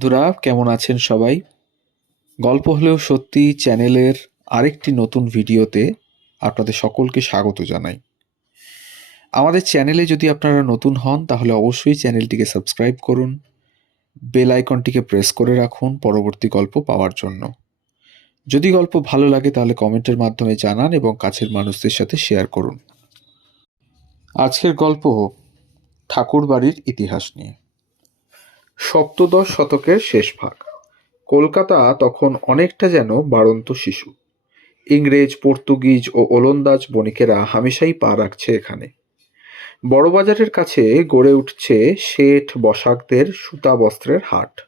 বন্ধুরা, কেমন আছেন সবাই? গল্প হলেও সত্যি চ্যানেলের আরেকটি নতুন ভিডিওতে আপনাদের সকলকে স্বাগত জানাই। আমাদের চ্যানেলে যদি আপনারা নতুন হন, তাহলে অবশ্যই চ্যানেলটিকে সাবস্ক্রাইব করুন, বেল আইকনটিকে প্রেস করে রাখুন পরবর্তী গল্প পাওয়ার জন্য। যদি গল্প ভালো লাগে, তাহলে কমেন্টের মাধ্যমে জানান এবং কাছের মানুষদের সাথে শেয়ার করুন। আজকের গল্প ঠাকুর বাড়ির ইতিহাস নিয়ে। সপ্তদশ শতকের শেষ ভাগ। কলকাতা তখন অনেকটা যেন বাড়ন্ত শিশু। ইংরেজ, পর্তুগিজ ও ওলন্দাজ বণিকেরা হামেশাই পা রাখছে এখানে। বড়বাজারের কাছে গড়ে উঠছে শেঠ বসাকদের সুতা বস্ত্রের হাট।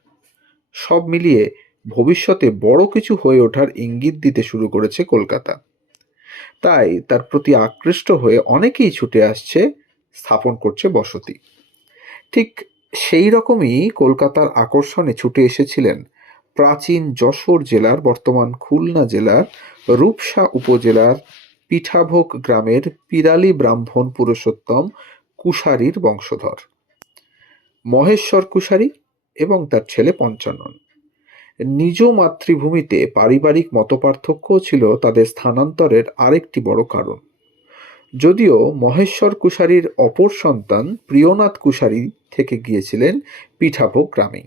সব মিলিয়ে ভবিষ্যতে বড় কিছু হয়ে ওঠার ইঙ্গিত দিতে শুরু করেছে কলকাতা। তাই তার প্রতি আকৃষ্ট হয়ে অনেকেই ছুটে আসছে, স্থাপন করছে বসতি। ঠিক সেই রকমই কলকাতার আকর্ষণে ছুটে এসেছিলেন প্রাচীন যশোর জেলার, বর্তমান খুলনা জেলার, রূপসা উপজেলার পিঠাভোগ গ্রামের পিরালি ব্রাহ্মণ পুরুষোত্তম কুশারির বংশধর। মহেশ্বর কুশারি এবং তার ছেলে পঞ্চানন। নিজ মাতৃভূমিতে পারিবারিক মতপার্থক্যও ছিল তাদের স্থানান্তরের আরেকটি বড় কারণ। যদিও মহেশ্বর কুশারীর অপর সন্তান প্রিয়নাথ কুশারী থেকে গিয়েছিলেন পিঠাভোগ গ্রামে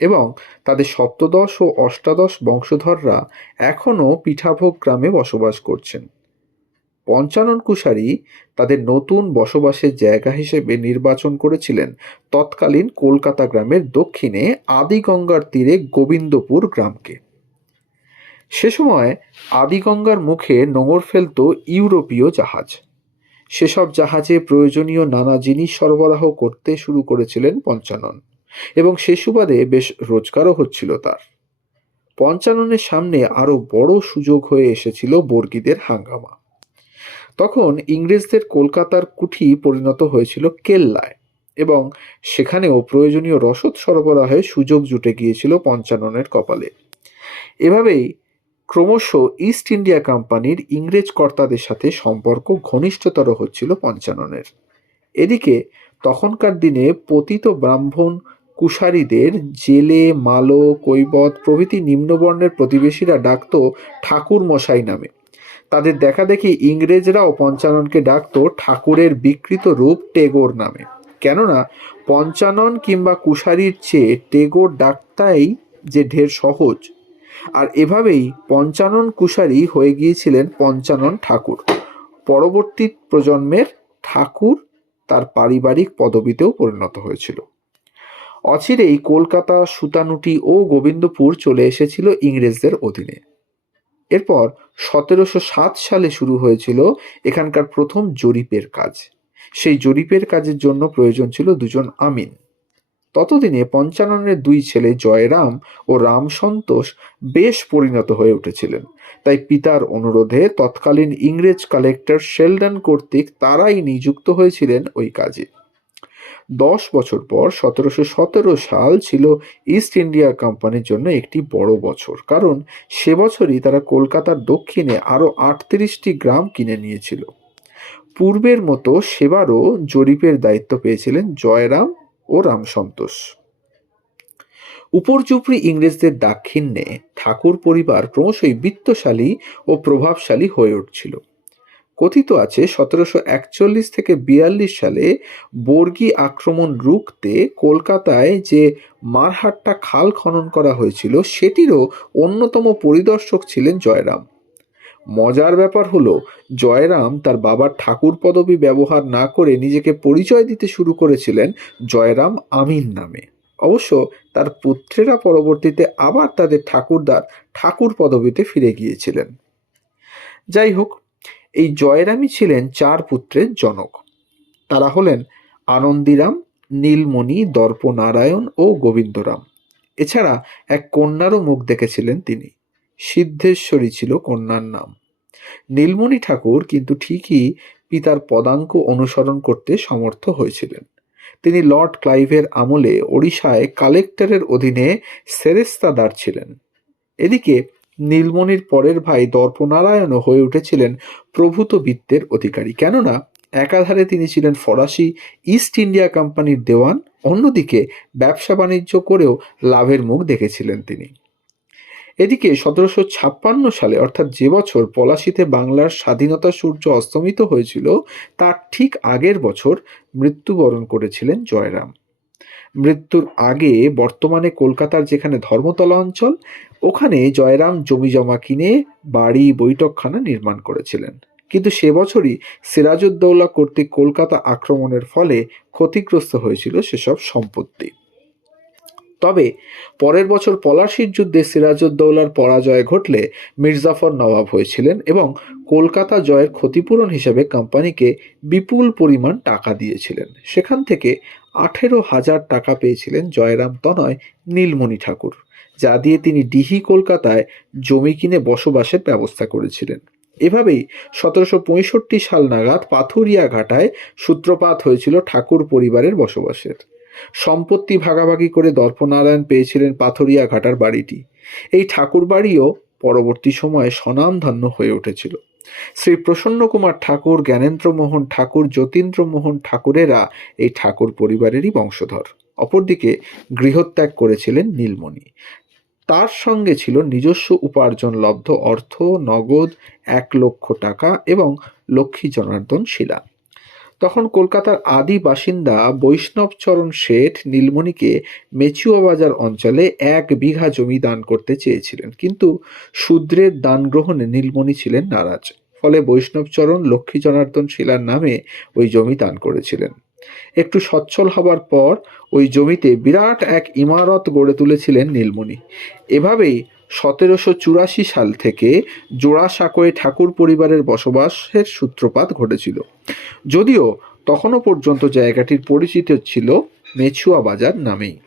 এবং তাদের সপ্তদশ ও অষ্টাদশ বংশধররা এখনও পিঠাভোগ গ্রামে বসবাস করছেন। পঞ্চানন কুশারী তাদের নতুন বসবাসের জায়গা হিসেবে নির্বাচন করেছিলেন তৎকালীন কলকাতা গ্রামের দক্ষিণে আদিগঙ্গার তীরে গোবিন্দপুর গ্রামকে। সে সময় আদিগঙ্গার মুখে নোঙর ফেলত ইউরোপীয় জাহাজ। সেসব জাহাজে প্রয়োজনীয় নানা জিনিস সরবরাহ করতে শুরু করেছিলেন পঞ্চানন, এবং সে সুবাদে বেশ রোজগারও হচ্ছিল তার। পঞ্চাননের সামনে আরও বড় সুযোগ হয়ে এসেছিল বর্গীদের হাঙ্গামা। তখন ইংরেজদের কলকাতার কুঠি পরিণত হয়েছিল কেল্লায়, এবং সেখানেও প্রয়োজনীয় রসদ সরবরাহে সুযোগ জুটে গিয়েছিল পঞ্চাননের কপালে। এভাবেই ক্রমশ ইস্ট ইন্ডিয়া কোম্পানির ইংরেজ কর্তাদের সাথে সম্পর্ক ঘনিষ্ঠতর হচ্ছিল পঞ্চাননের। এদিকে, তখনকার দিনে পতিত ব্রাহ্মণ কুশারীদের জেলে, মালো কৈবত প্রভৃতি নিম্নবর্ণের প্রতিবেশীরা ডাকত ঠাকুর মশাই নামে। তাদের দেখা দেখি ইংরেজরাও পঞ্চাননকে ডাকত ঠাকুরের বিকৃত রূপ টেগোর নামে। কেননা, পঞ্চানন কিংবা কুশারীর চেয়ে টেগোর ডাকটাই যে ঢের সহজ আর এভাবেই পঞ্চানন কুশারী হয়ে গিয়েছিলেন পঞ্চানন ঠাকুর। পরবর্তী প্রজন্মের ঠাকুর তার পারিবারিক পদবিতেও পরিণত হয়েছিল। অচিরেই কলকাতা, সুতানুটি ও গোবিন্দপুর চলে এসেছিল ইংরেজদের অধীনে। এরপর সতেরোশো সাত সালে শুরু হয়েছিল এখানকার প্রথম জরিপের কাজ। সেই জরিপের কাজের জন্য প্রয়োজন ছিল দুজন আমিন। ততদিনে পঞ্চাননের দুই ছেলে জয়রাম ও রাম সন্তোষ বেশ পরিণত হয়ে উঠেছিলেন। তাই পিতার অনুরোধে তৎকালীন ইংরেজ কালেক্টর শেলডন কর্তৃক তারাই নিযুক্ত হয়েছিলেন ওই কাজে। দশ বছর পর সতেরোশো সতেরো সাল ছিল ইস্ট ইন্ডিয়া কোম্পানির জন্য একটি বড় বছর। কারণ সে বছরই তারা কলকাতার দক্ষিণে আরও আটত্রিশটি গ্রাম কিনে নিয়েছিল। পূর্বের মতো সেবারও জরিপের দায়িত্ব পেয়েছিলেন জয়রাম ও রামসন্তোষ উপরচুপড়ি ইংরেজদের দাক্ষিণ্যে ঠাকুর পরিবার ক্রমশই বিত্তশালী ও প্রভাবশালী হয়ে উঠছিল। কথিত আছে, সতেরোশো একচল্লিশ থেকে বিয়াল্লিশ সালে বর্গী আক্রমণ রুখতে কলকাতায় যে মারহাট্টা খাল খনন করা হয়েছিল, সেটিরও অন্যতম পরিদর্শক ছিলেন জয়রাম। মজার ব্যাপার হলো, জয়রাম তার বাবার ঠাকুর পদবি ব্যবহার না করে নিজেকে পরিচয় দিতে শুরু করেছিলেন জয়রাম আমিন নামে। অবশ্য তার পুত্রেরা পরবর্তীতে আবার তাদের ঠাকুরদার ঠাকুর পদবিতে ফিরে গিয়েছিলেন। যাই হোক, এই জয়রামই ছিলেন চার পুত্রের জনক। তারা হলেন আনন্দিরাম, নীলমণি দর্পনারায়ণ ও গোবিন্দরাম। এছাড়া এক কন্যারও মুখ দেখেছিলেন তিনি। সিদ্ধেশ্বরী ছিল কন্যার নাম। নীলমণি ঠাকুর কিন্তু ঠিকই পিতার পদাঙ্ক অনুসরণ করতে সমর্থ হয়েছিলেন। তিনি লর্ড ক্লাইভের আমলে ওড়িশায় কালেক্টরের অধীনে সেরেস্তাদার ছিলেন। এদিকে নীলমণির পরের ভাই দর্পনারায়ণও হয়ে উঠেছিলেন প্রভূত বিত্তের অধিকারী। কেননা একাধারে তিনি ছিলেন ফরাসি ইস্ট ইন্ডিয়া কোম্পানির দেওয়ান, অন্যদিকে ব্যবসা বাণিজ্য করেও লাভের মুখ দেখেছিলেন তিনি। এদিকে সতেরোশো ছাপ্পান্ন সালে, অর্থাৎ যে বছর পলাশিতে বাংলার স্বাধীনতা সূর্য অস্তমিত হয়েছিল, তার ঠিক আগের বছর মৃত্যুবরণ করেছিলেন জয়রাম। মৃত্যুর আগে বর্তমানে কলকাতার যেখানে ধর্মতলা অঞ্চল, ওখানে জয়রাম জমি জমা কিনে বাড়ি, বৈঠকখানা নির্মাণ করেছিলেন। কিন্তু সে বছরই সিরাজউদ্দৌলা কর্তৃক কলকাতা আক্রমণের ফলে ক্ষতিগ্রস্ত হয়েছিল সেসব সম্পত্তি। তবে পরের বছর পলাশির যুদ্ধে সিরাজউদ্দৌলার পরাজয় ঘটলে মির্জাফর নবাব হয়েছিলেন এবং কলকাতা জয়ের ক্ষতিপূরণ হিসেবে কোম্পানিকে বিপুল পরিমাণ টাকা দিয়েছিলেন। সেখান থেকে আঠেরো হাজার টাকা পেয়েছিলেন জয়রাম তনয়, নীলমণি ঠাকুর, যা দিয়ে তিনি ডিহি কলকাতায় জমি কিনে বসবাসের ব্যবস্থা করেছিলেন। এভাবেই সতেরোশো পঁয়ষট্টি সাল নাগাদ পাথুরিয়া ঘাটায় সূত্রপাত হয়েছিল ঠাকুর পরিবারের বসবাসের। সম্পত্তি ভাগাভাগি করে দর্পনারায়ণ পেয়েছিলেন পাথরিয়া ঘাটার বাড়িটি। এই ঠাকুর বাড়িও পরবর্তী সময়ে স্বনামধন্য হয়ে উঠেছিল। শ্রী প্রসন্ন কুমার ঠাকুর, জ্ঞানেন্দ্রমোহন ঠাকুর, যতীন্দ্রমোহন ঠাকুরেরা এই ঠাকুর পরিবারেরই বংশধর। অপরদিকে গৃহত্যাগ করেছিলেন নীলমণি। তার সঙ্গে ছিল নিজস্ব উপার্জন লব্ধ অর্থ, নগদ এক লক্ষ টাকা এবং লক্ষ্মী জনার্দন শিলা। তখন কলকাতার আদি বাসিন্দা বৈষ্ণবচরণ শেঠ নীলমণিকে মেচুয়া বাজার অঞ্চলে এক বিঘা জমি দান করতে চেয়েছিলেন। কিন্তু শূদ্রের দান গ্রহণে নীলমণি ছিলেন নারাজ। ফলে বৈষ্ণবচরণ লক্ষ্মী জনার্দন শিলার নামে ওই জমি দান করেছিলেন। একটু সচ্ছল হবার পর ওই জমিতে বিরাট এক ইমারত গড়ে তুলেছিলেন নীলমণি। এভাবেই সতেরোশো চুরাশি সাল থেকে জোড়াসাঁকোয় ঠাকুর পরিবারের বসবাসের সূত্রপাত ঘটেছিল। যদিও তখনও পর্যন্ত জায়গাটির পরিচিত ছিল মেছুয়া বাজার নামেই।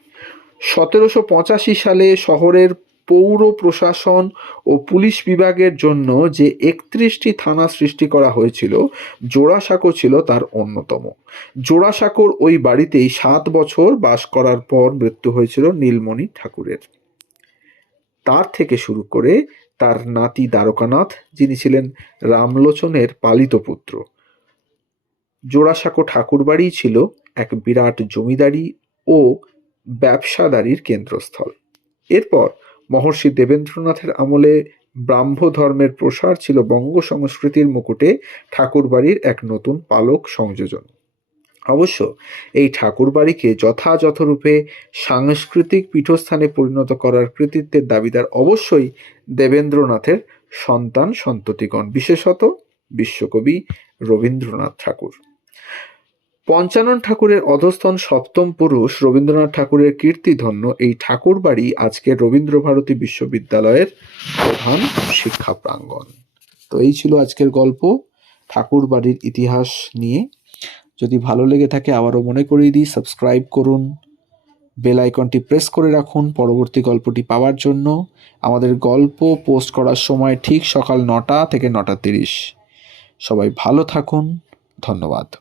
সতেরোশো পঁচাশি সালে শহরের পৌর প্রশাসন ও পুলিশ বিভাগের জন্য যে একত্রিশটি থানা সৃষ্টি করা হয়েছিল, জোড়াসাঁকো ছিল তার অন্যতম। জোড়াসাঁকোর ওই বাড়িতেই সাত বছর বাস করার পর মৃত্যু হয়েছিল নীলমণি ঠাকুরের। তার থেকে শুরু করে তার নাতি দ্বারকানাথ, যিনি ছিলেন রামলোচনের পালিত পুত্র। জোড়াসাঁকো ঠাকুরবাড়ি ছিল এক বিরাট জমিদারি ও ব্যবসাদারির কেন্দ্রস্থল। এরপর মহর্ষি দেবেন্দ্রনাথের আমলে ব্রাহ্ম ধর্মের প্রসার ছিল বঙ্গ সংস্কৃতির মুকুটে ঠাকুরবাড়ির এক নতুন পালক সংযোজন। অবশ্য এই ঠাকুরবাড়িকে যথাযথরূপে সাংস্কৃতিক পীঠস্থানে পরিণত করার কৃতিত্বের দাবিদার অবশ্যই দেবেন্দ্রনাথের সন্তান সন্ততিগণ, বিশেষত বিশ্বকবি রবীন্দ্রনাথ ঠাকুর। পঞ্চানন ঠাকুরের অধস্থন সপ্তম পুরুষ রবীন্দ্রনাথ ঠাকুরের কীর্তিধন্য এই ঠাকুর বাড়ি আজকের রবীন্দ্রভারতী বিশ্ববিদ্যালয়ের প্রধান শিক্ষা প্রাঙ্গণ তো এই ছিল আজকের গল্প। ঠাকুর বাড়ির ইতিহাস নিয়ে যদি ভালো লেগে থাকে আবারও মনে করিয়ে দিই সাবস্ক্রাইব করুন বেল আইকনটি প্রেস করে রাখুন পরবর্তী গল্পটি পাওয়ার জন্য। আমাদের গল্প পোস্ট করার সময় ঠিক সকাল নটা থেকে নটা তিরিশ। সবাই ভালো থাকুন, ধন্যবাদ।